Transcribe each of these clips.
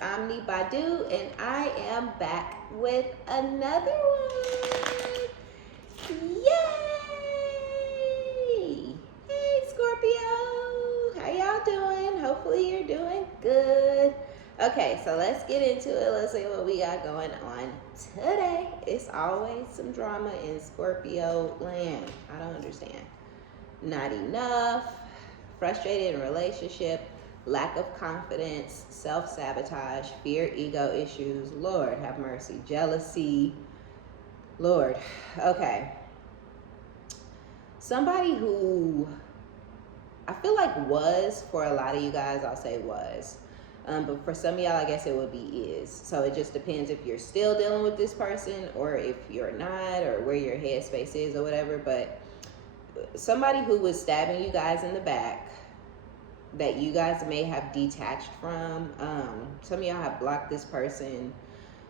OmniBadu, and I am back with another one. Yay! Hey, Scorpio! How y'all doing? Hopefully you're doing good. Okay, so let's get into it. Let's see what we got going on today. It's always some drama in Scorpio land. I don't understand. Not enough, frustrated in relationship, lack of confidence, self-sabotage, fear, ego issues. Lord have mercy. Jealousy. Lord. Okay. Somebody who I feel like was, for a lot of you guys, I'll say was. But for some of y'all, I guess it would be is. So it just depends if you're still dealing with this person or if you're not, or where your headspace is or whatever. But somebody who was stabbing you guys in the back that you guys may have detached from. Some of y'all have blocked this person,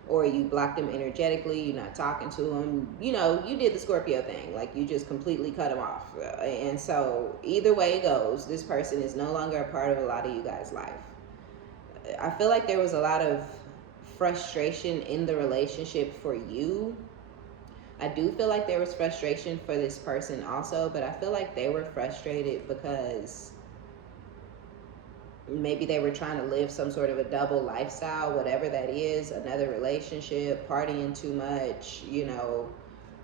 or you blocked them energetically. You're not talking to them. You know, you did the Scorpio thing. Like, you just completely cut them off. And so either way it goes, this person is no longer a part of a lot of you guys' life. I feel like there was a lot of frustration in the relationship for you. I do feel like there was frustration for this person also, but I feel like they were frustrated because maybe they were trying to live some sort of a double lifestyle, whatever that is, another relationship, partying too much, you know,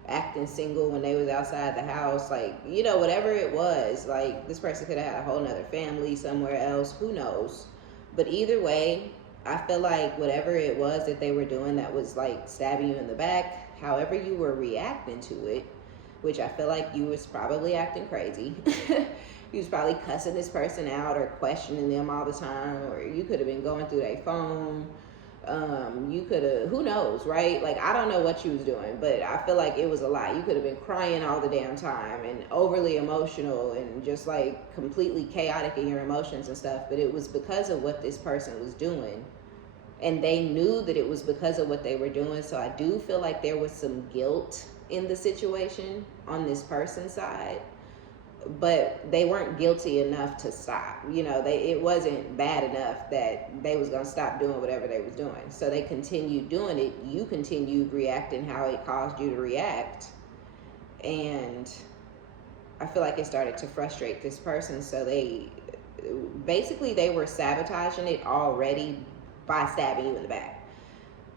acting single when they was outside the house, like, you know, whatever it was. Like, this person could have had a whole nother family somewhere else, who knows. But either way, I feel like whatever it was that they were doing that was like stabbing you in the back, however you were reacting to it, which I feel like you was probably acting crazy. You was probably cussing this person out or questioning them all the time, or you could have been going through their phone. You could have, who knows, right? Like, I don't know what you was doing, but I feel like it was a lot. You could have been crying all the damn time and overly emotional and just like completely chaotic in your emotions and stuff. But it was because of what this person was doing. And they knew that it was because of what they were doing. So I do feel like there was some guilt in the situation on this person's side. But they weren't guilty enough to stop. You know, it wasn't bad enough that they was going to stop doing whatever they was doing. So they continued doing it. You continued reacting how it caused you to react. And I feel like it started to frustrate this person. So they were sabotaging it already by stabbing you in the back.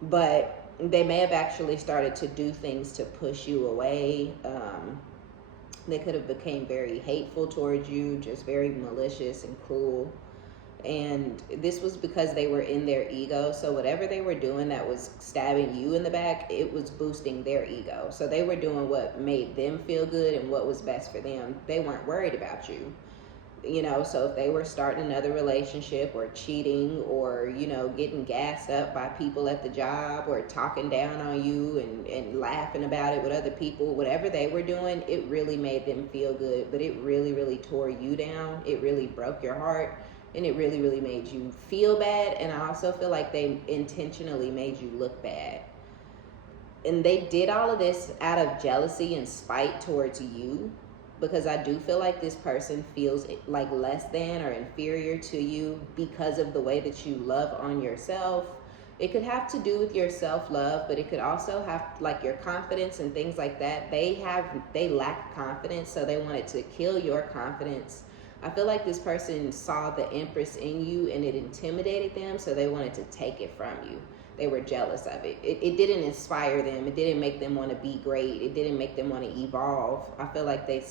But they may have actually started to do things to push you away. They could have became very hateful towards you, just very malicious and cruel. And this was because they were in their ego. So whatever they were doing that was stabbing you in the back, it was boosting their ego. So they were doing what made them feel good and what was best for them. They weren't worried about you. You know, so if they were starting another relationship or cheating or, you know, getting gassed up by people at the job or talking down on you and laughing about it with other people, whatever they were doing, it really made them feel good, but it really, really tore you down. It really broke your heart, and it really, really made you feel bad. And I also feel like they intentionally made you look bad. And they did all of this out of jealousy and spite towards you. Because I do feel like this person feels like less than or inferior to you because of the way that you love on yourself. It could have to do with your self-love, but it could also have like your confidence and things like that. They lack confidence, so they wanted to kill your confidence. I feel like this person saw the Empress in you and it intimidated them, so they wanted to take it from you. They were jealous of it. It didn't inspire them. It didn't make them want to be great. It didn't make them want to evolve. I feel like they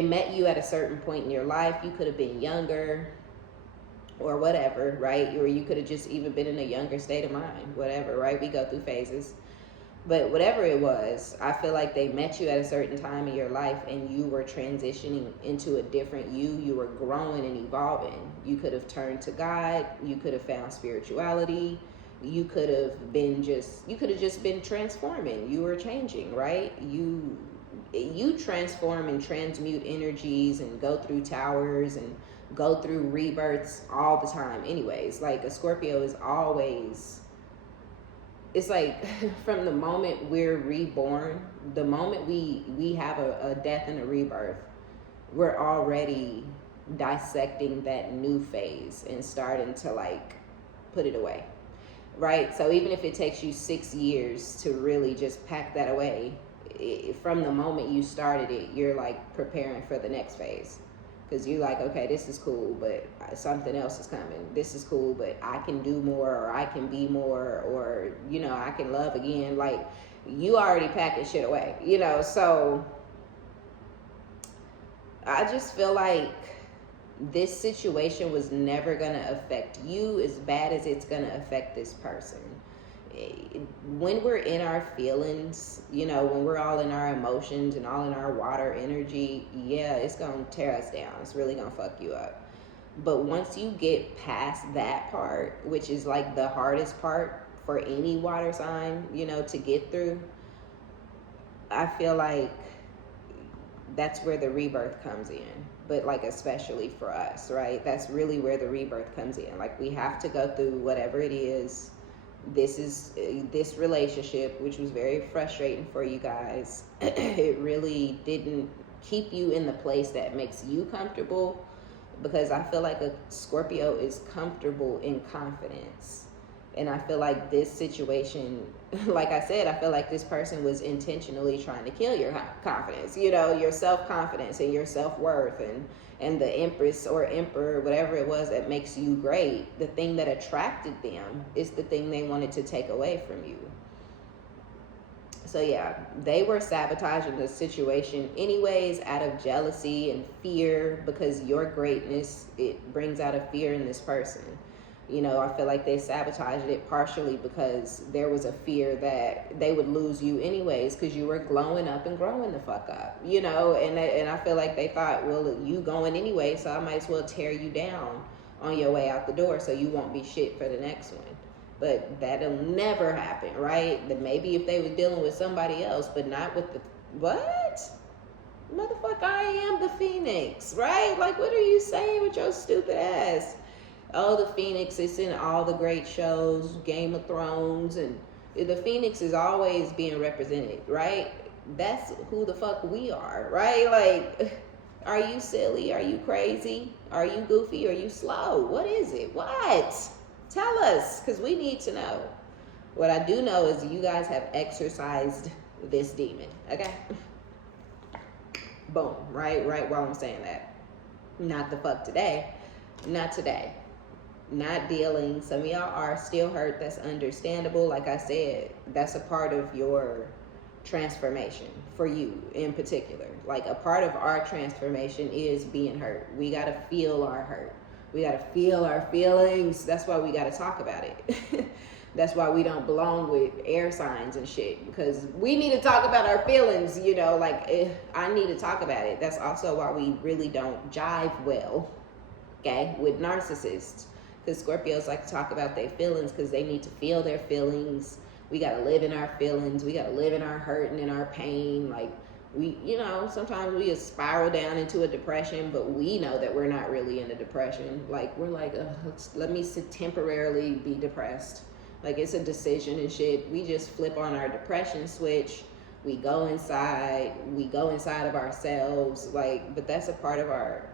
met you at a certain point in your life. You could have been younger or whatever, right? Or you could have just even been in a younger state of mind, whatever, right? We go through phases. But whatever it was, I feel like they met you at a certain time in your life and you were transitioning into a different you. You were growing and evolving. You could have turned to God. You could have found spirituality. You could have just been transforming. You were changing, right? You transform and transmute energies and go through towers and go through rebirths all the time anyways. Like, a Scorpio is always, it's like from the moment we're reborn, the moment we have a death and a rebirth, we're already dissecting that new phase and starting to like put it away, right? So even if it takes you 6 years to really just pack that away, from the moment you started it, you're like preparing for the next phase. Because you're like, okay, this is cool, but something else is coming. This is cool, but I can do more, or I can be more, or, you know, I can love again. Like, you already packing shit away, you know? So I just feel like this situation was never going to affect you as bad as it's going to affect this person. When we're in our feelings, you know, when we're all in our emotions and all in our water energy, yeah, it's going to tear us down. It's really going to fuck you up. But once you get past that part, which is like the hardest part for any water sign, you know, to get through, I feel like that's where the rebirth comes in. But like, especially for us, right? That's really where the rebirth comes in. Like, we have to go through whatever it is. This relationship, which was very frustrating for you guys. It really didn't keep you in the place that makes you comfortable, because I feel like a Scorpio is comfortable in confidence. And I feel like this situation, like I said, I feel like this person was intentionally trying to kill your confidence, you know, your self-confidence and your self-worth, and the empress or emperor, whatever it was that makes you great. The thing that attracted them is the thing they wanted to take away from you. So yeah, they were sabotaging the situation anyways, out of jealousy and fear, because your greatness, it brings out a fear in this person. You know, I feel like they sabotaged it partially because there was a fear that they would lose you anyways, because you were glowing up and growing the fuck up, you know, and I feel like they thought, well, you going anyway, so I might as well tear you down on your way out the door so you won't be shit for the next one. But that'll never happen, right? That maybe if they were dealing with somebody else, but not with the, what? Motherfucker, I am the Phoenix, right? Like, what are you saying with your stupid ass? Oh, the Phoenix is in all the great shows, Game of Thrones, and the Phoenix is always being represented, right? That's who the fuck we are, right? Like, are you silly? Are you crazy? Are you goofy? Are you slow? What is it? What? Tell us, because we need to know. What I do know is you guys have exorcised this demon, okay? Boom, right while I'm saying that. Not the fuck today. Not today. Not dealing. Some of y'all are still hurt. That's understandable. Like I said, that's a part of your transformation for you in particular. Like, a part of our transformation is being hurt. We got to feel our hurt. We got to feel our feelings. That's why we got to talk about it. That's why we don't belong with air signs and shit, because we need to talk about our feelings, you know, like, I need to talk about it. That's also why we really don't jive well, okay, with narcissists, because Scorpios like to talk about their feelings because they need to feel their feelings. We got to live in our feelings. We got to live in our hurt and in our pain. Like, we, you know, sometimes we just spiral down into a depression, but we know that we're not really in a depression. Like, we're like, let me temporarily be depressed. Like, it's a decision and shit. We just flip on our depression switch. We go inside of ourselves. Like, but that's a part of our,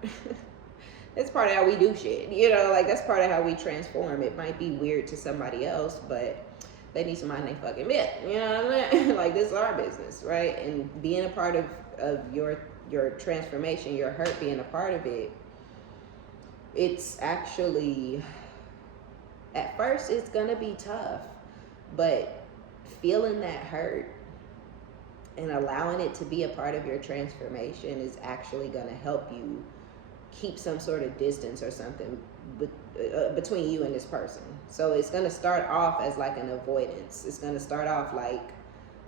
that's part of how we do shit. You know, like, that's part of how we transform. It might be weird to somebody else, but they need to mind their fucking bit. You know what I mean? Like, this is our business, right? And being a part of your transformation, your hurt, being a part of it, it's actually, at first it's gonna be tough, but feeling that hurt and allowing it to be a part of your transformation is actually gonna help you keep some sort of distance or something between you and this person. So it's going to start off as like an avoidance. It's going to start off like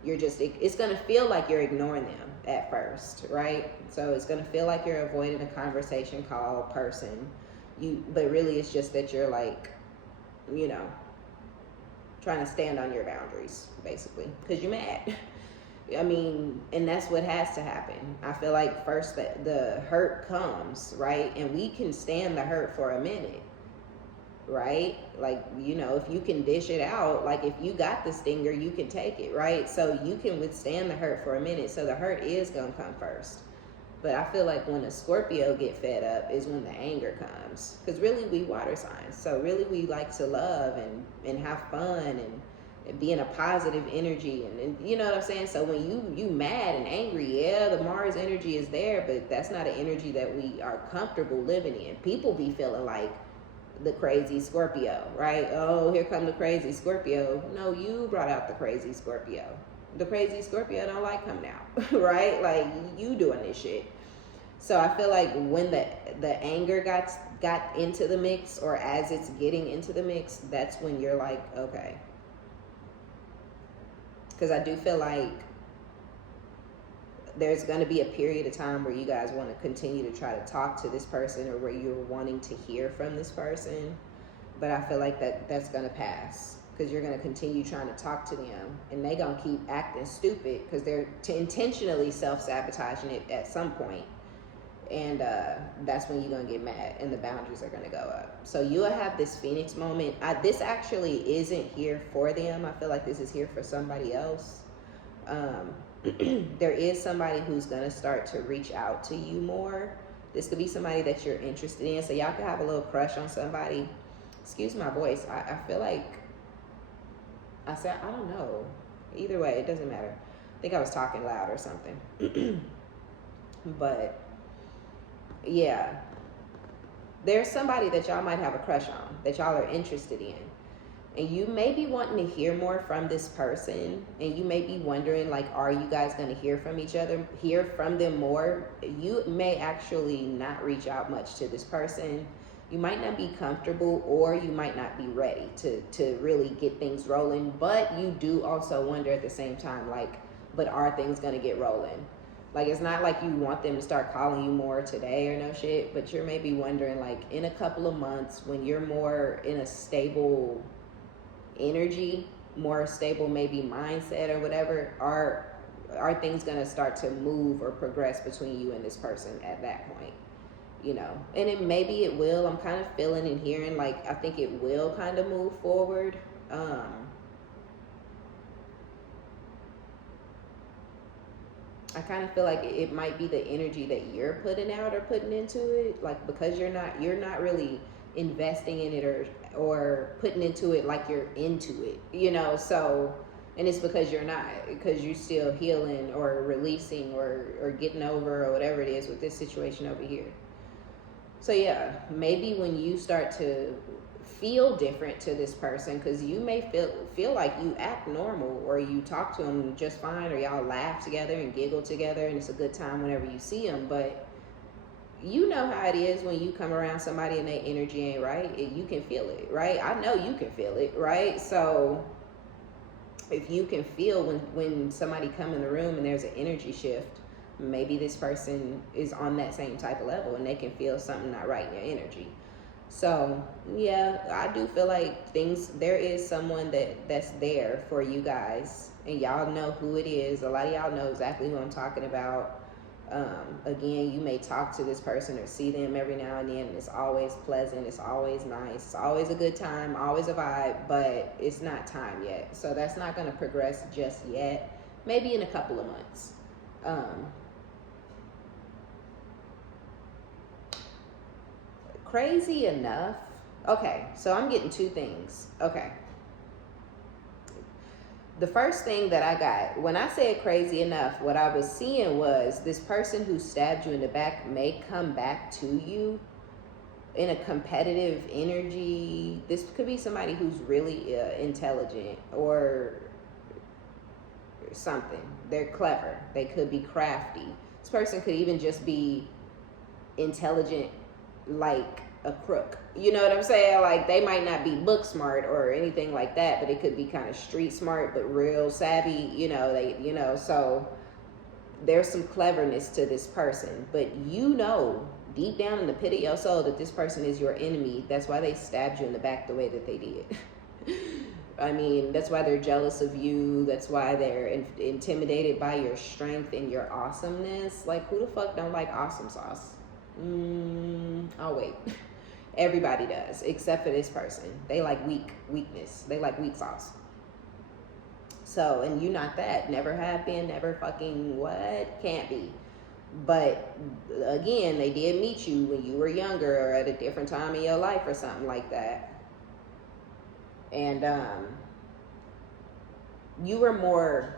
you're just, it's going to feel like you're ignoring them at first, right? So it's going to feel like you're avoiding a conversation, call, person. But really it's just that you're like, you know, trying to stand on your boundaries, basically, because you're mad. I mean, and that's what has to happen. I feel like first that the hurt comes, right? And we can stand the hurt for a minute, right? Like, you know, if you can dish it out, like if you got the stinger, you can take it, right? So you can withstand the hurt for a minute. So the hurt is going to come first. But I feel like when a Scorpio get fed up is when the anger comes. Because really we water signs. So really we like to love and have fun and be in a positive energy. And you know what I'm saying? So when you mad and angry, yeah, the Mars energy is there, but that's not an energy that we are comfortable living in. People be feeling like the crazy Scorpio, right? Oh, here come the crazy Scorpio. No, you brought out the crazy Scorpio. The crazy Scorpio don't like coming out, right? Like, you doing this shit. So I feel like when the anger got into the mix, or as it's getting into the mix, that's when you're like, okay. Because I do feel like there's going to be a period of time where you guys want to continue to try to talk to this person, or where you're wanting to hear from this person. But I feel like that's going to pass, because you're going to continue trying to talk to them, and they're going to keep acting stupid because they're intentionally self-sabotaging it at some point. And that's when you're going to get mad, and the boundaries are going to go up. So you'll have this Phoenix moment. This actually isn't here for them. I feel like this is here for somebody else. There is somebody who's going to start to reach out to you more. This could be somebody that you're interested in. So y'all could have a little crush on somebody. Excuse my voice. I feel like I said, I don't know. Either way, it doesn't matter. I think I was talking loud or something. But yeah, there's somebody that y'all might have a crush on, that y'all are interested in. And you may be wanting to hear more from this person, and you may be wondering, like, are you guys going to hear from each other, hear from them more? You may actually not reach out much to this person. You might not be comfortable, or you might not be ready to really get things rolling. But you do also wonder at the same time, like, but are things going to get rolling? Like, it's not like you want them to start calling you more today or no shit, but you're maybe wondering, like, in a couple of months, when you're more in a stable energy, more stable maybe mindset or whatever, are things going to start to move or progress between you and this person at that point? You know, and maybe it will. I'm kind of feeling and hearing, like, I think it will kind of move forward. I kind of feel like it might be the energy that you're putting out or putting into it, like, because you're not really investing in it or putting into it like you're into it, you know. So, and it's because you're not, because you're still healing or releasing or getting over or whatever it is with this situation over here. So yeah, maybe when you start to feel different to this person, because you may feel like you act normal, or you talk to them just fine, or y'all laugh together and giggle together, and it's a good time whenever you see them. But you know how it is when you come around somebody and their energy ain't right. You can feel it, right? I know you can feel it, right? So if you can feel when somebody come in the room and there's an energy shift, maybe this person is on that same type of level, and they can feel something not right in your energy. So yeah, I do feel like there is someone that's there for you guys, and y'all know who it is. A lot of y'all know exactly who I'm talking about. Again, you may talk to this person or see them every now and then, and it's always pleasant, it's always nice, it's always a good time, always a vibe, but it's not time yet. So that's not going to progress just yet. Maybe in a couple of months. Crazy enough. Okay, so I'm getting two things. Okay. The first thing that I got, when I said crazy enough, what I was seeing was this person who stabbed you in the back may come back to you in a competitive energy. This could be somebody who's really intelligent or something. They're clever. They could be crafty. This person could even just be intelligent, like a crook. You know what I'm saying? Like, they might not be book smart or anything like that, but it could be kind of street smart, but real savvy. You know, so there's some cleverness to this person, but you know deep down in the pit of your soul that this person is your enemy. That's why they stabbed you in the back the way that they did. I mean, that's why they're jealous of you. That's why they're intimidated by your strength and your awesomeness. Like, who the fuck don't like awesome sauce? Oh wait. Everybody does, except for this person. They like weakness. They like weak sauce. So, and you not that. Never have been, never fucking what? Can't be. But again, they did meet you when you were younger or at a different time in your life or something like that. And you were more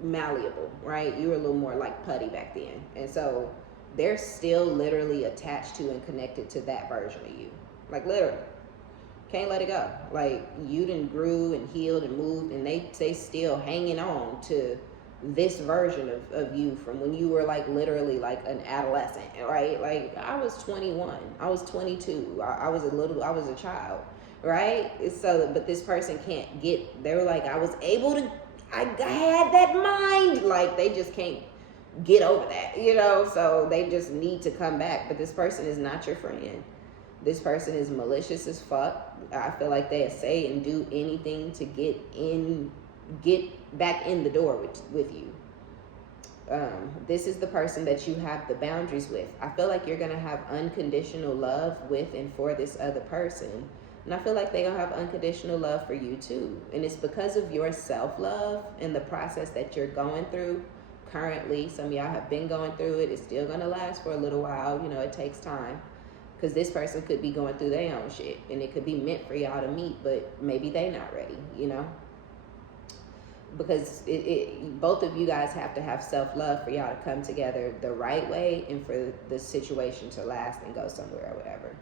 malleable, right? You were a little more like putty back then. And so they're still literally attached to and connected to that version of you. Like literally. Can't let it go. Like you done grew and healed and moved, and they still hanging on to this version of you from when you were like literally like an adolescent, right? Like I was 21, I was 22, I was a child, right? So, but this person can't get, they were like, I had that mind, like they just can't get over that, you know? So they just need to come back, but this person is not your friend. This person is malicious as fuck. I feel like they say and do anything to get back in the door with you. This is the person that you have the boundaries with. I feel like you're going to have unconditional love with and for this other person. And I feel like they're going to have unconditional love for you too. And it's because of your self-love and the process that you're going through currently. Some of y'all have been going through it. It's still going to last for a little while. You know, it takes time. Because this person could be going through their own shit. And it could be meant for y'all to meet, but maybe they not ready, you know? Because both of you guys have to have self-love for y'all to come together the right way and for the situation to last and go somewhere or whatever.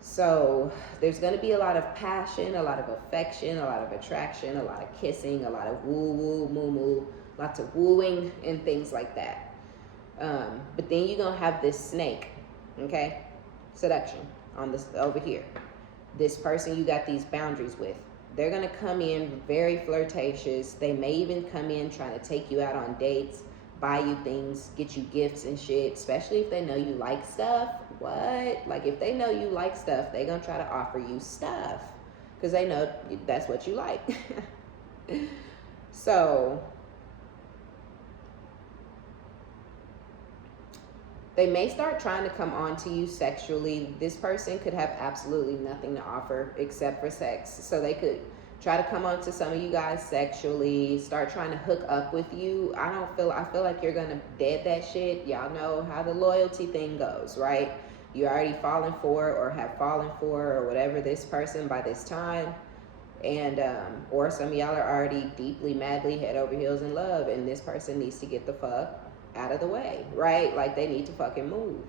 So there's going to be a lot of passion, a lot of affection, a lot of attraction, a lot of kissing, a lot of woo-woo, moo-moo, lots of wooing and things like that. But then you're going to have this snake, okay? Seduction on this over here. This person you got these boundaries with. They're going to come in very flirtatious. They may even come in trying to take you out on dates, buy you things, get you gifts and shit, especially if they know you like stuff. What? Like if they know you like stuff, they're going to try to offer you stuff because they know that's what you like. So they may start trying to come on to you sexually. This person could have absolutely nothing to offer except for sex. So they could try to come on to some of you guys sexually, start trying to hook up with you. I feel like you're going to dead that shit. Y'all know how the loyalty thing goes, right? You already fallen for or have fallen for or whatever this person by this time. And, or some of y'all are already deeply, madly, head over heels in love. And this person needs to get the fuck out of the way, right? Like they need to fucking move,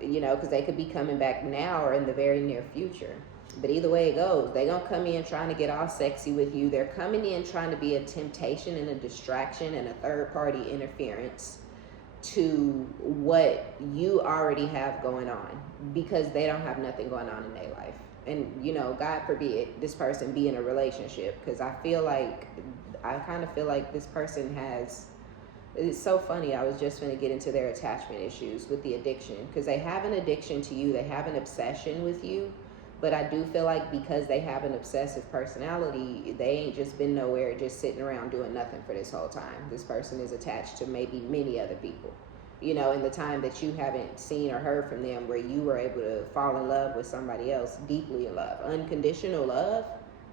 you know, because they could be coming back now or in the very near future. But either way it goes, they're gonna come in trying to get all sexy with you. They're coming in trying to be a temptation and a distraction and a third party interference to what you already have going on, because they don't have nothing going on in their life. And you know, God forbid this person be in a relationship, because I kind of feel like this person has. It's so funny. I was just going to get into their attachment issues with the addiction, because they have an addiction to you. They have an obsession with you. But I do feel like because they have an obsessive personality, they ain't just been nowhere just sitting around doing nothing for this whole time. This person is attached to maybe many other people, you know, in the time that you haven't seen or heard from them, where you were able to fall in love with somebody else, deeply in love, unconditional love.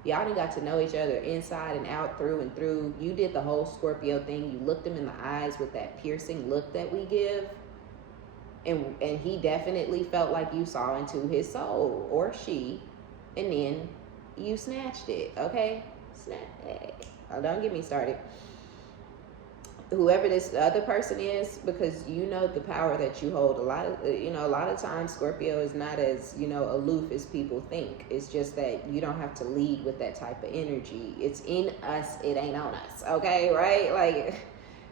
Y'all done got to know each other inside and out, through and through. You did the whole Scorpio thing. You looked him in the eyes with that piercing look that we give. And he definitely felt like you saw into his soul, or she, and then you snatched it, okay? Oh, don't get me started. Whoever this other person is, because you know the power that you hold. A lot of times Scorpio is not as, you know, aloof as people think. It's just that you don't have to lead with that type of energy. It's in us, it ain't on us, okay? Right? Like,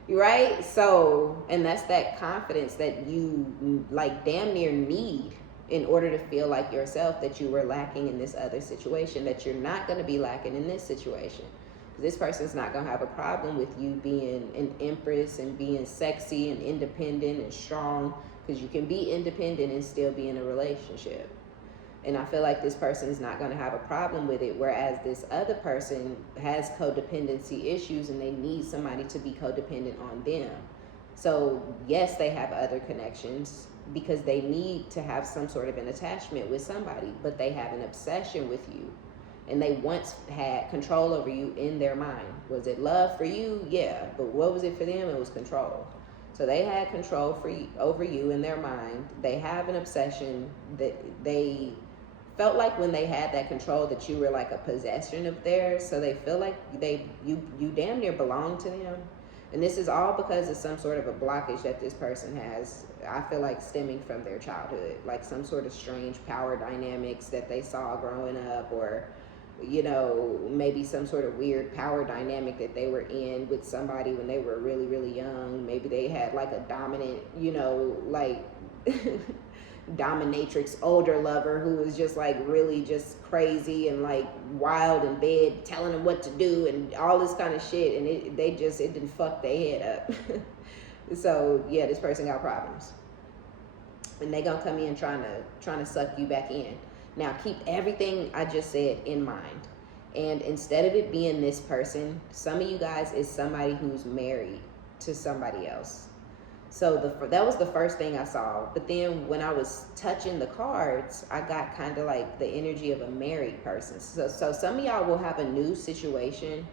right? So, and that's that confidence that you like damn near need in order to feel like yourself, that you were lacking in this other situation, that you're not going to be lacking in this situation. This person's not going to have a problem with you being an empress and being sexy and independent and strong, because you can be independent and still be in a relationship. And I feel like this person is not going to have a problem with it, whereas this other person has codependency issues and they need somebody to be codependent on them. So yes, they have other connections because they need to have some sort of an attachment with somebody, but they have an obsession with you. and they once had control over you in their mind. Was it love for you? Yeah. But what was it for them? It was control. So they had control over you in their mind. They have an obsession that they felt like when they had that control that you were like a possession of theirs. So they feel like you damn near belong to them. And this is all because of some sort of a blockage that this person has, I feel like stemming from their childhood, like some sort of strange power dynamics that they saw growing up, or, you know, maybe some sort of weird power dynamic that they were in with somebody when they were really, really young. Maybe they had like a dominant, you know, like dominatrix older lover who was just like really just crazy and like wild in bed, telling them what to do and all this kind of shit, and it didn't fuck their head up. So yeah, this person got problems, and they gonna come in trying to suck you back in. Now keep everything I just said in mind, and instead of it being this person, some of you guys is somebody who's married to somebody else. So that was the first thing I saw. But then when I was touching the cards, I got kind of like the energy of a married person. So some of y'all will have a new situation,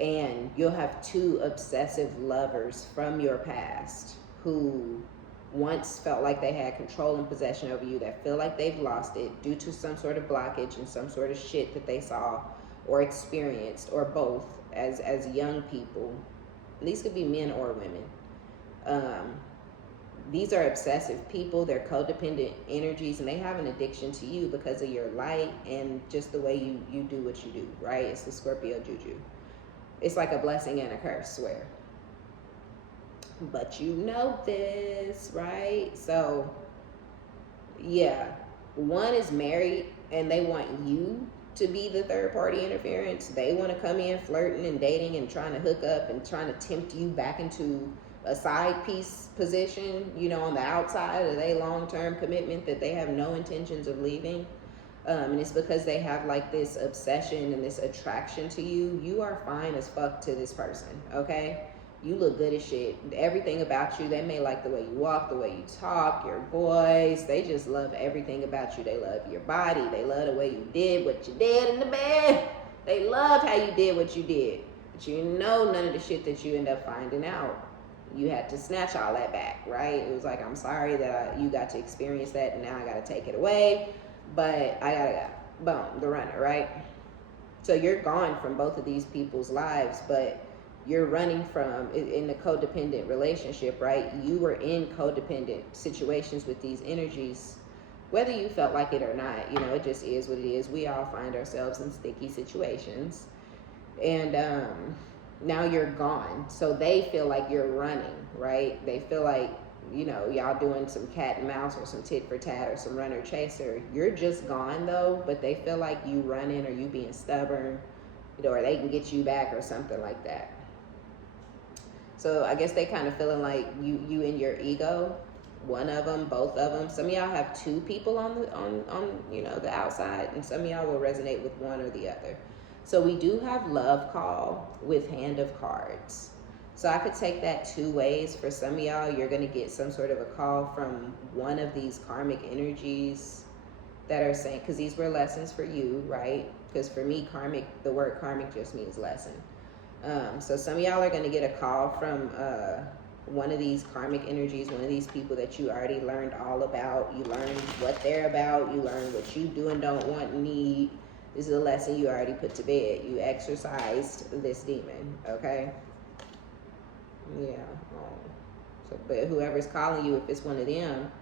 and you'll have two obsessive lovers from your past who once felt like they had control and possession over you, that feel like they've lost it due to some sort of blockage and some sort of shit that they saw or experienced, or both as young people. These could be men or women. These are obsessive people. They're codependent energies, and they have an addiction to you because of your light and just the way you do what you do, right? It's the Scorpio juju. It's like a blessing and a curse, swear. But you know this, right? So yeah, one is married and they want you to be the third party interference. They want to come in flirting and dating and trying to hook up and trying to tempt you back into a side piece position, you know, on the outside of their long-term commitment that they have no intentions of leaving. And it's because they have like this obsession and this attraction to you. You are fine as fuck to this person, okay? You look good as shit. Everything about you, they may like the way you walk, the way you talk, your voice. They just love everything about you. They love your body. They love the way you did what you did in the bed. They loved how you did what you did. But you know none of the shit that you end up finding out. You had to snatch all that back, right? It was like, I'm sorry that you got to experience that, and now I got to take it away, but I gotta go. Boom, the runner, right? So you're gone from both of these people's lives, but you're running from, in the codependent relationship, right? You were in codependent situations with these energies, whether you felt like it or not. You know, it just is what it is. We all find ourselves in sticky situations. And now you're gone. So they feel like you're running, right? They feel like, you know, y'all doing some cat and mouse or some tit for tat or some runner chaser. You're just gone though, but they feel like you running or you being stubborn, you know, or they can get you back or something like that. So I guess they kind of feeling like you in your ego, one of them, both of them. Some of y'all have two people on you know, the outside, and some of y'all will resonate with one or the other. So we do have love call with hand of cards. So I could take that two ways. For some of y'all, you're going to get some sort of a call from one of these karmic energies that are saying, because these were lessons for you, right? Because for me, karmic, the word karmic just means lesson. So some of y'all are going to get a call from one of these karmic energies, one of these people that you already learned all about. You learned what they're about. You learned what you do and don't want and need. This is a lesson you already put to bed. You exorcised this demon, okay? Yeah. So, but whoever's calling you, if it's one of them,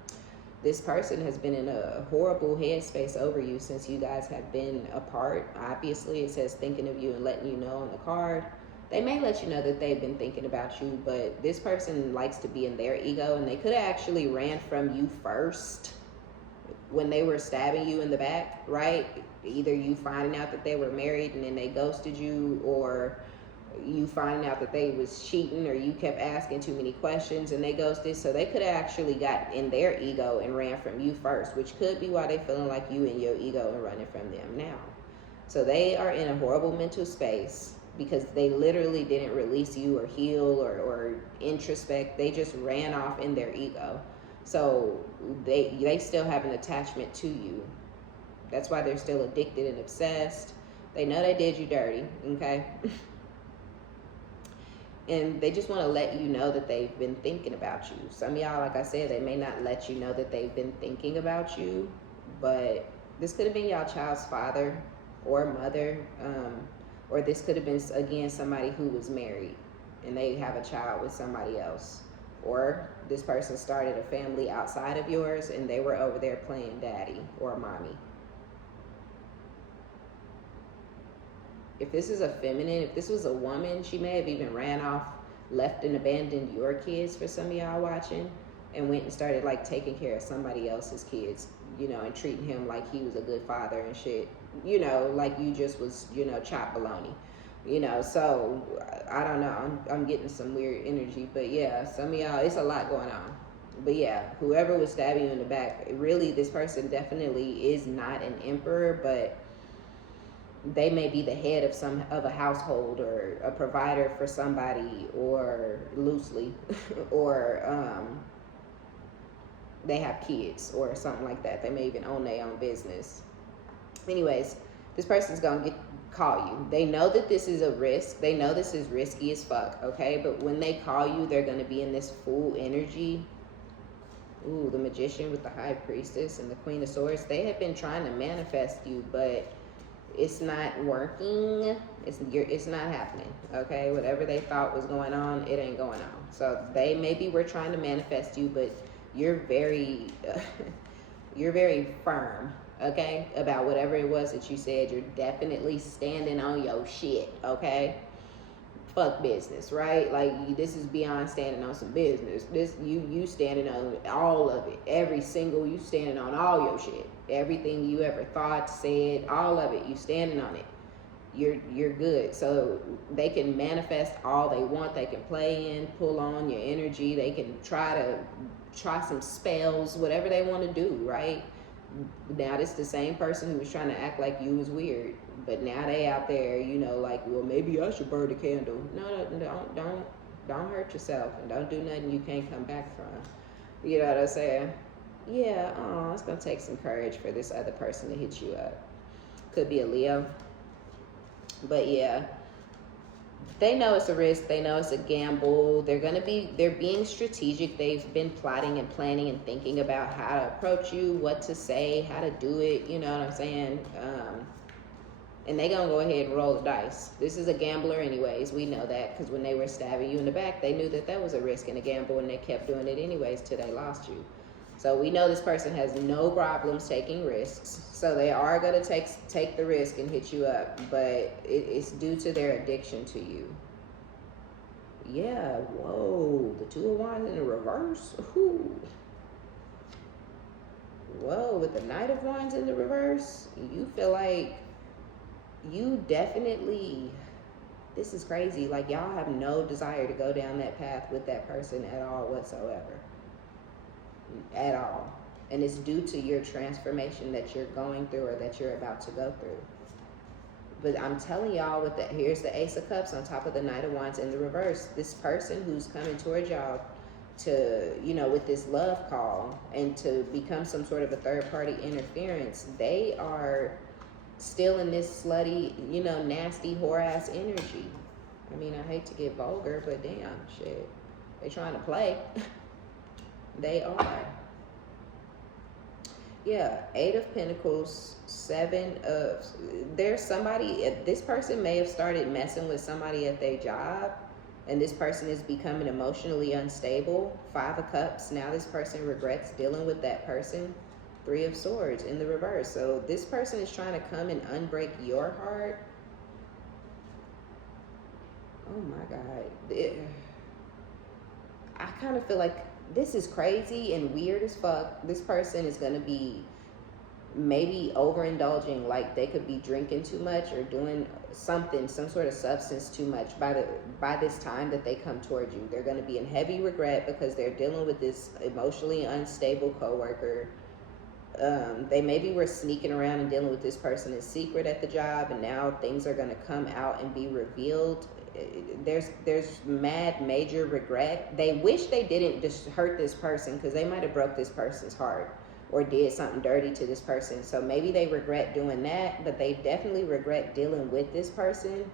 this person has been in a horrible headspace over you since you guys have been apart. Obviously, it says thinking of you and letting you know on the card. They may let you know that they've been thinking about you, but this person likes to be in their ego, and they could have actually ran from you first when they were stabbing you in the back, right? Either you finding out that they were married and then they ghosted you, or you finding out that they was cheating, or you kept asking too many questions and they ghosted. So they could have actually got in their ego and ran from you first, which could be why they feeling like you in your ego and running from them now. So they are in a horrible mental space because they literally didn't release you or heal or introspect. They just ran off in their ego. So they still have an attachment to you. That's why they're still addicted and obsessed. They know they did you dirty, okay? And they just want to let you know that they've been thinking about you. Some of y'all, like I said, they may not let you know that they've been thinking about you, but this could have been y'all child's father or mother, or this could have been, again, somebody who was married and they have a child with somebody else. Or this person started a family outside of yours and they were over there playing daddy or mommy. If this is a feminine, if this was a woman, she may have even ran off, left and abandoned your kids for some of y'all watching, and went and started like taking care of somebody else's kids, you know, and treating him like he was a good father and shit, you know, like you just was, you know, chopped bologna, you know. So I don't know, I'm getting some weird energy, but yeah, some of y'all, it's a lot going on. But yeah, whoever was stabbing you in the back, really, this person definitely is not an emperor, but they may be the head of a household or a provider for somebody, or loosely, or they have kids or something like that. They may even own their own business. Anyways, this person's gonna call you. They know that this is a risk. They know this is risky as fuck, okay? But when they call you, they're gonna be in this full energy. Ooh, the Magician with the High Priestess and the Queen of Swords. They have been trying to manifest you, but it's not working. It's not happening, okay? Whatever they thought was going on, it ain't going on. So they maybe were trying to manifest you, but you're very you're very firm, okay, about whatever it was that you said. You're definitely standing on your shit, okay? Fuck business, right? Like, this is beyond standing on some business. This, you standing on all of it. Every single, you standing on all your shit. Everything you ever thought, said, all of it, you standing on it. You're good. So they can manifest all they want. They can play in, pull on your energy. They can try some spells, whatever they want to do, right? Now this the same person who was trying to act like you was weird, but now they out there, you know, like, well, maybe I should burn the candle. No, don't hurt yourself, and don't do nothing you can't come back from. You know what I'm saying? Yeah, it's gonna take some courage for this other person to hit you up. Could be a Leo, but yeah, they know it's a risk. They know it's a gamble. They're being strategic. They've been plotting and planning and thinking about how to approach you, what to say, how to do it. You know what I'm saying? And they gonna go ahead and roll the dice. This is a gambler anyways. We know that, because when they were stabbing you in the back, they knew that was a risk and a gamble, and they kept doing it anyways till they lost you. So we know this person has no problems taking risks. So they are going to take the risk and hit you up, but it's due to their addiction to you. Yeah, whoa, the Two of Wands in the reverse. Ooh. Whoa, with the Knight of Wands in the reverse, you feel like you definitely, this is crazy, like y'all have no desire to go down that path with that person at all whatsoever. At all. And it's due to your transformation that you're going through, or that you're about to go through. But I'm telling y'all, with that, here's the Ace of Cups on top of the Knight of Wands in the reverse. This person who's coming towards y'all to, you know, with this love call and to become some sort of a third party interference, they are still in this slutty, you know, nasty whore ass energy. I mean, I hate to get vulgar, but damn, shit, they trying to play. They are. Yeah, Eight of Pentacles, Seven of, there's somebody, this person may have started messing with somebody at their job, and this person is becoming emotionally unstable. Five of Cups, now this person regrets dealing with that person. Three of Swords in the reverse. So this person is trying to come and unbreak your heart. Oh my God. I kind of feel like this is crazy and weird as fuck. This person is going to be maybe overindulging, like they could be drinking too much or doing something, some sort of substance too much by this time that they come towards you. They're going to be in heavy regret because they're dealing with this emotionally unstable coworker. They maybe were sneaking around and dealing with this person in secret at the job, and now things are going to come out and be revealed. There's mad major regret. They wish they didn't just hurt this person, because they might have broke this person's heart. or did something dirty to this person. So maybe they regret doing that, but they definitely regret dealing with this person.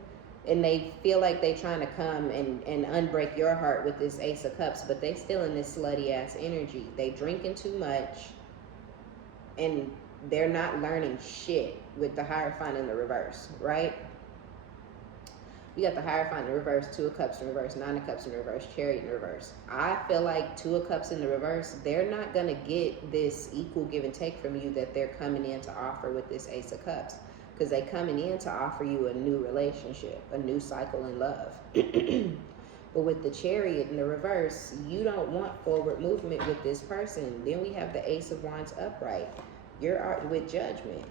And they feel like they trying to come and unbreak your heart with this Ace of Cups, but they still in this slutty ass energy. They drinking too much, and they're not learning shit with the Hierophant in the reverse, right? We got the Hierophant in the reverse, Two of Cups in reverse, Nine of Cups in reverse, Chariot in reverse. I feel like Two of Cups in the reverse, they're not going to get this equal give and take from you that they're coming in to offer with this Ace of Cups. Because they coming in to offer you a new relationship, a new cycle in love. But with the Chariot in the reverse, you don't want forward movement with this person. Then we have the Ace of Wands upright. You're with Judgment.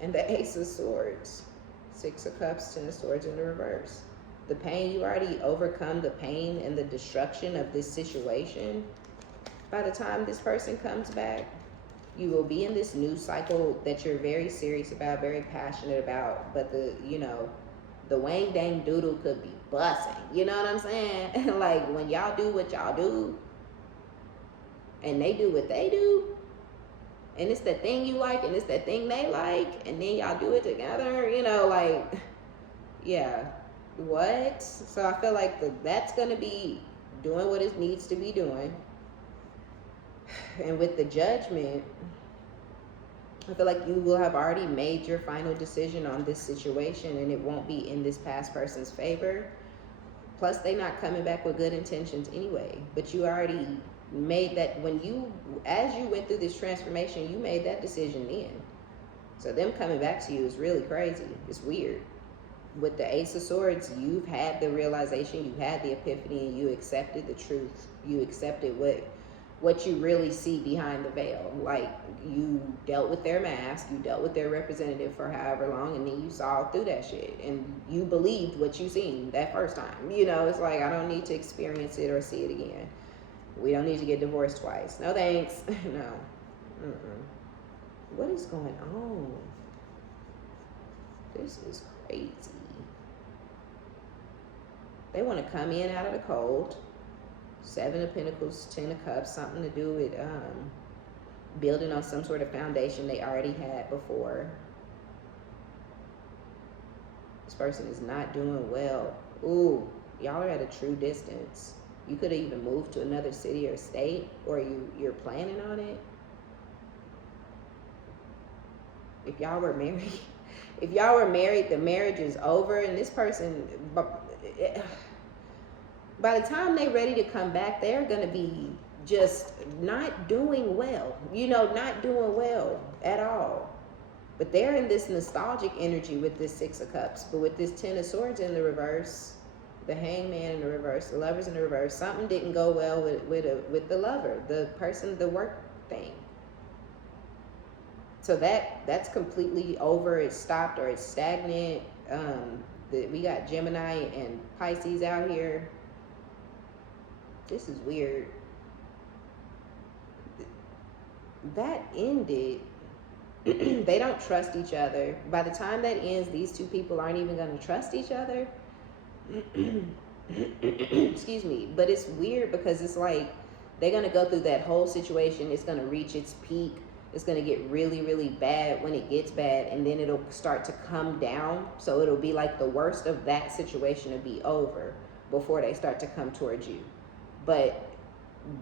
And the Ace of Swords. Six of Cups, Ten of Swords in the reverse. The pain, you already overcome the pain and the destruction of this situation. By the time this person comes back, you will be in this new cycle that you're very serious about, very passionate about. But the wang dang doodle could be busting. You know what I'm saying? Like when y'all do what y'all do, and they do what they do, and it's the thing you like, and it's the thing they like, and then y'all do it together, like, yeah, what? So I feel like that's going to be doing what it needs to be doing. And with the Judgment, I feel like you will have already made your final decision on this situation, and it won't be in this past person's favor. Plus, they're not coming back with good intentions anyway, but you already made that as you went through this transformation, you made that decision then. So them coming back to you is really crazy. It's weird. With the Ace of Swords, you've had the realization, you had the epiphany, and you accepted the truth. You accepted what you really see behind the veil. Like, you dealt with their mask, you dealt with their representative for however long, and then you saw through that shit, and you believed what you seen that first time. It's like, I don't need to experience it or see it again. We don't need to get divorced twice. No thanks. No. What is going on? This is crazy. They want to come in out of the cold. Seven of Pentacles, Ten of Cups, something to do with building on some sort of foundation they already had before. This person is not doing well. Ooh, y'all are at a true distance. You could have even moved to another city or state, or you're planning on it. If y'all were married, the marriage is over, and this person, by the time they're ready to come back, they're going to be just not doing well. Not doing well at all. But they're in this nostalgic energy with this Six of Cups. But with this Ten of Swords in the reverse, the Hangman in the reverse, the Lovers in the reverse, something didn't go well with the lover, the person, the work thing. So that's completely over. It's stopped, or it's stagnant. We got Gemini and Pisces out here. This is weird. That ended. They don't trust each other. By the time that ends, these two people aren't even going to trust each other. Excuse me. But it's weird because it's like they're going to go through that whole situation. It's going to reach its peak. It's going to get really, really bad when it gets bad, and then it'll start to come down. So it'll be like the worst of that situation will be over before they start to come towards you. But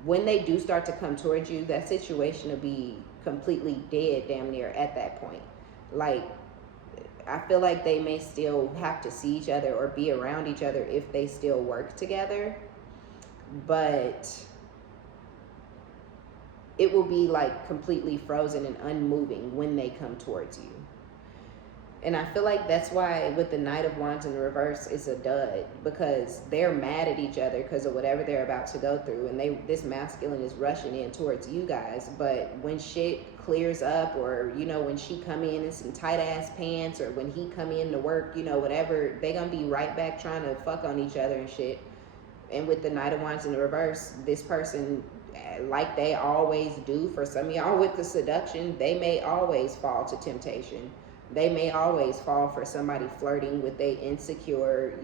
when they do start to come towards you, that situation will be completely dead damn near at that point. Like, I feel like they may still have to see each other or be around each other if they still work together. But it will be like completely frozen and unmoving when they come towards you. And I feel like that's why with the Knight of Wands in the reverse, it's a dud, because they're mad at each other because of whatever they're about to go through, and this masculine is rushing in towards you guys. But when shit clears up, or when she come in some tight ass pants, or when he come in to work, whatever, they gonna be right back trying to fuck on each other and shit. And with the Knight of Wands in the reverse, this person, like they always do for some of y'all with the seduction, they may always fall to temptation. They may always fall for somebody flirting with a insecure,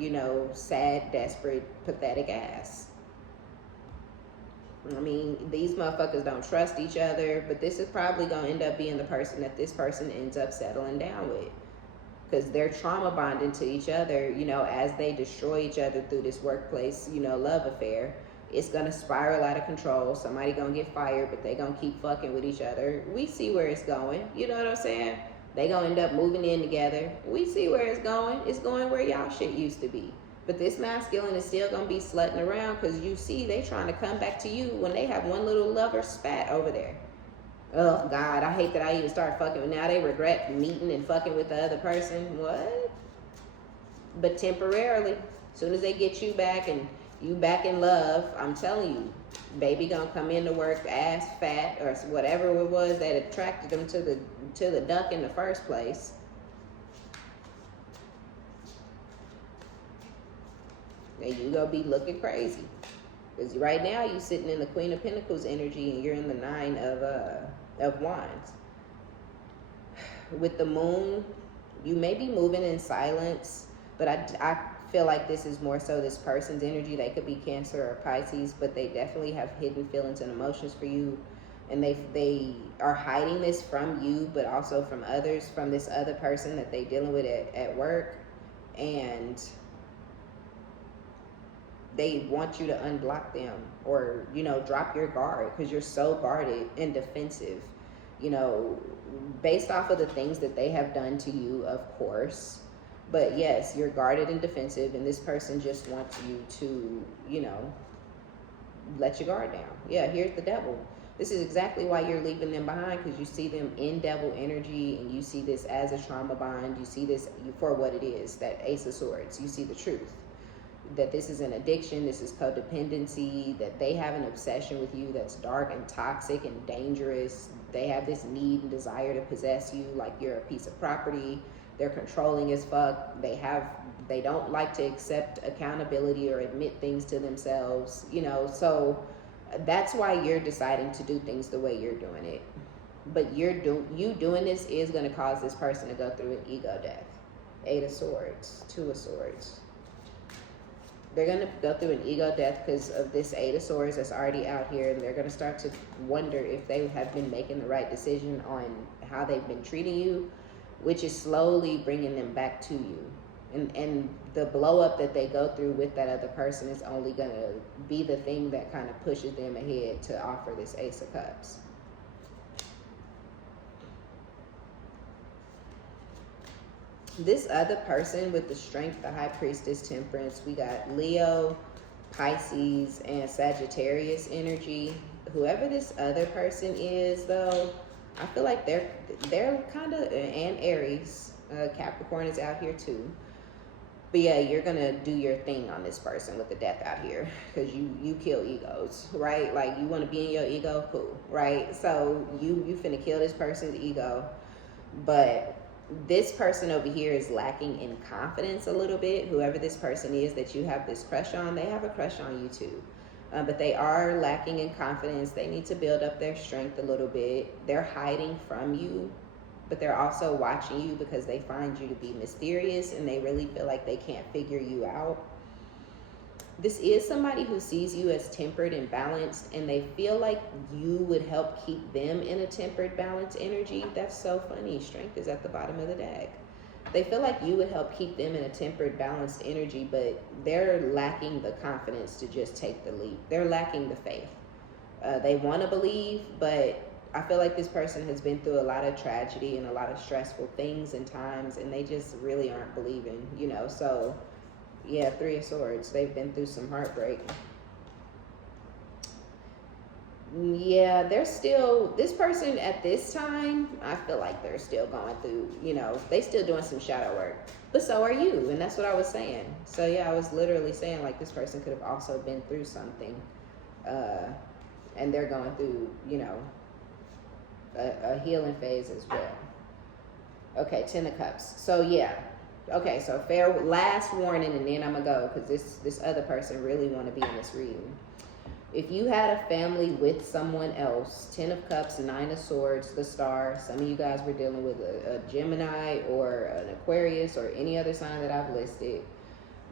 sad, desperate, pathetic ass. I mean, these motherfuckers don't trust each other, but this is probably going to end up being the person that this person ends up settling down with. Because they're trauma bonding to each other, you know, as they destroy each other through this workplace, you know, love affair. It's going to spiral out of control. Somebody going to get fired, but they going to keep fucking with each other. We see where it's going. You know what I'm saying? They going to end up moving in together. We see where it's going. It's going where y'all shit used to be. But this masculine is still going to be slutting around because you see they trying to come back to you when they have one little lover spat over there. Oh, God, I hate that I even start fucking with. Now they regret meeting and fucking with the other person. What? But temporarily, as soon as they get you back and you back in love, I'm telling you, baby gonna come into work ass fat or whatever it was that attracted them to the duck in the first place. And you gonna be looking crazy. Because right now you sitting in the Queen of Pentacles energy and you're in the Nine of Wands. With the Moon, you may be moving in silence, but I feel like this is more so this person's energy. They could be Cancer or Pisces, but they definitely have hidden feelings and emotions for you. And they are hiding this from you, but also from others, from this other person that they dealing with at work. And they want you to unblock them or, you know, drop your guard because you're so guarded and defensive, you know, based off of the things that they have done to you, of course. But yes, you're guarded and defensive, and this person just wants you to, you know, let your guard down. Yeah, here's the Devil. This is exactly why you're leaving them behind, because you see them in Devil energy, and you see this as a trauma bond. You see this for what it is, that Ace of Swords. You see the truth. That this is an addiction, this is codependency, that they have an obsession with you that's dark and toxic and dangerous. They have this need and desire to possess you like you're a piece of property. They're controlling as fuck. They don't like to accept accountability or admit things to themselves, you know. So that's why you're deciding to do things the way you're doing it. But you doing this is going to cause this person to go through an ego death. Eight of Swords, Two of Swords. They're going to go through an ego death because of this Eight of Swords that's already out here. And they're going to start to wonder if they have been making the right decision on how they've been treating you, which is slowly bringing them back to you. And the blow up that they go through with that other person is only going to be the thing that kind of pushes them ahead to offer this Ace of Cups. This other person with the Strength, the High Priestess, Temperance, we got Leo, Pisces, and Sagittarius energy. Whoever this other person is, though, I feel like they're kind of, and Aries, Capricorn is out here too. But yeah, you're gonna do your thing on this person with the death out here, because you kill egos, right? Like, you want to be in your ego, cool, right? So you finna kill this person's ego, but this person over here is lacking in confidence a little bit. Whoever this person is that you have this crush on, they have a crush on you too. But they are lacking in confidence. They need to build up their strength a little bit. They're hiding from you, but they're also watching you because they find you to be mysterious and they really feel like they can't figure you out. This is somebody who sees you as tempered and balanced, and they feel like you would help keep them in a tempered, balanced energy. That's so funny. Strength is at the bottom of the deck. They feel like you would help keep them in a tempered, balanced energy, but they're lacking the confidence to just take the leap. They're lacking the faith. They want to believe, but I feel like this person has been through a lot of tragedy and a lot of stressful things and times, and they just really aren't believing, you know. So yeah, Three of Swords. They've been through some heartbreak. Yeah, they're still, this person at this time, I feel like they're still going through, you know, they still doing some shadow work. But so are you, and that's what I was saying. So yeah, I was literally saying, like, this person could have also been through something. And they're going through, you know, a healing phase as well. Okay, Ten of Cups. So yeah. Okay, so fair last warning, and then I'm gonna go, because this other person really want to be in this reading. If you had a family with someone else, 10 of Cups, 9 of Swords, the Star, some of you guys were dealing with a Gemini or an Aquarius or any other sign that I've listed.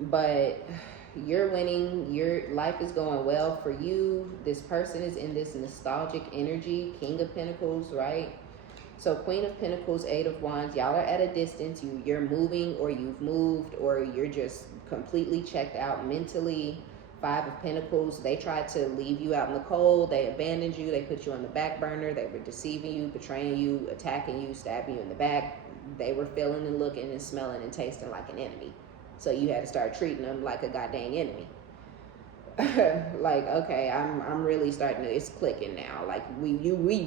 But You're winning. Your life is going well for you. This person is in this nostalgic energy. King of Pentacles, right? So Queen of Pentacles, Eight of Wands. Y'all are at a distance. You're moving, or you've moved, or you're just completely checked out mentally. Five of Pentacles. They tried to leave you out in the cold. They abandoned you. They put you on the back burner. They were deceiving you, betraying you, attacking you, stabbing you in the back. They were feeling and looking and smelling and tasting like an enemy. So you had to start treating them like a goddamn enemy. Like, okay, I'm really starting to, it's clicking now. Like, we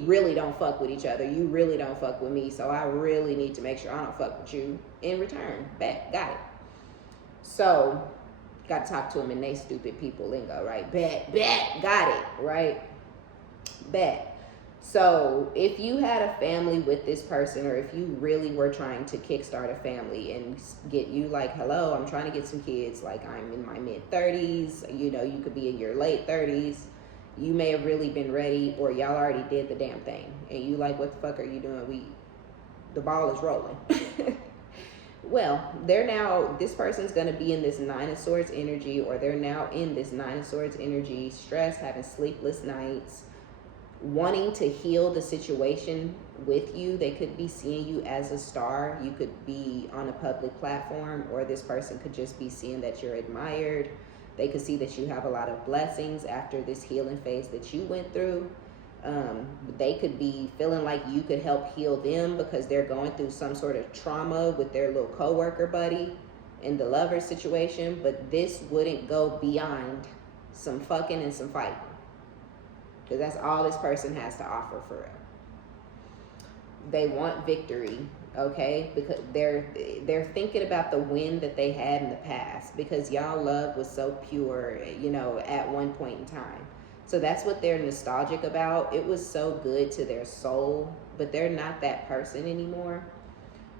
really don't fuck with each other. You really don't fuck with me. So I really need to make sure I don't fuck with you in return. Bet, got it. So, got to talk to them in they stupid people lingo, right? Bet, got it, right? Bet. So if you had a family with this person, or if you really were trying to kickstart a family and get you like, hello, I'm trying to get some kids, like I'm in my mid-30s, you know, you could be in your late 30s, you may have really been ready, or y'all already did the damn thing, and you like, what the fuck are you doing? The ball is rolling. Well, they're now, this person's going to be in this Nine of Swords energy, or they're now in this Nine of Swords energy, stressed, having sleepless nights, wanting to heal the situation with you. They could be seeing you as a star. You could be on a public platform, or this person could just be seeing that you're admired. They could see that you have a lot of blessings after this healing phase that you went through. They could be feeling like you could help heal them because they're going through some sort of trauma with their little coworker buddy in the lover situation, but this wouldn't go beyond some fucking and some fighting. Because that's all this person has to offer for real. They want victory, okay? Because they're thinking about the win that they had in the past, because y'all love was so pure, you know, at one point in time. So that's what they're nostalgic about. It was so good to their soul, but they're not that person anymore.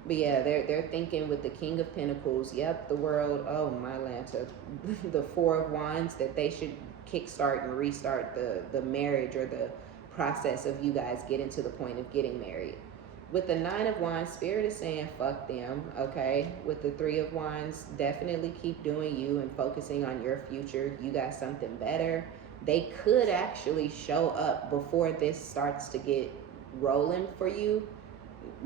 But yeah, they're thinking with the King of Pentacles, yep, the world, oh my Lanta, the Four of Wands, that they should kickstart and restart the marriage, or the process of you guys getting to the point of getting married. With the Nine of Wands, Spirit is saying fuck them, okay? With the Three of Wands, definitely keep doing you and focusing on your future. You got something better. They could actually show up before this starts to get rolling for you.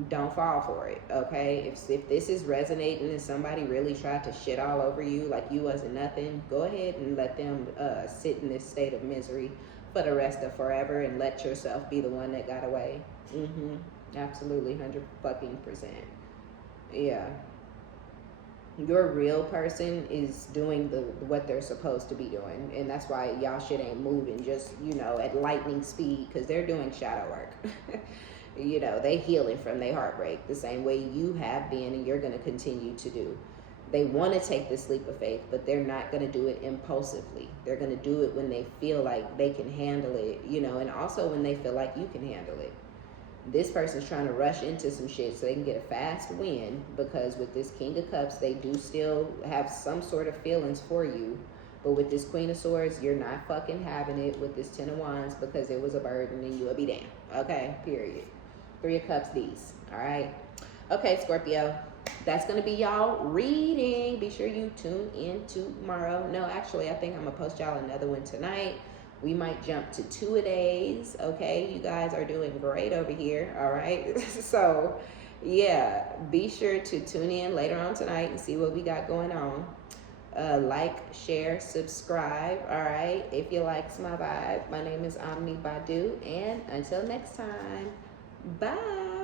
Don't fall for it, okay? If this is resonating and somebody really tried to shit all over you like you wasn't nothing, go ahead and let them sit in this state of misery for the rest of forever, and let yourself be the one that got away. Absolutely, 100%. Yeah. Your real person is doing what they're supposed to be doing, and that's why y'all shit ain't moving just, you know, at lightning speed, because they're doing shadow work. You know, they healing from their heartbreak the same way you have been, and you're going to continue to do. They want to take this leap of faith, but they're not going to do it impulsively. They're going to do it when they feel like they can handle it, you know, and also when they feel like you can handle it. This person's trying to rush into some shit so they can get a fast win, because with this King of Cups, they do still have some sort of feelings for you. But with this Queen of Swords, you're not fucking having it with this Ten of Wands, because it was a burden and you will be damned. Okay, period. Three of Cups, these. All right. Okay, Scorpio. That's going to be y'all reading. Be sure you tune in tomorrow. No, actually, I think I'm going to post y'all another one tonight. We might jump to 2-a-days. Okay, you guys are doing great over here. All right. So, yeah, be sure to tune in later on tonight and see what we got going on. Like, share, subscribe. All right. If you like my vibe, my name is OmniBadu. And until next time, bye.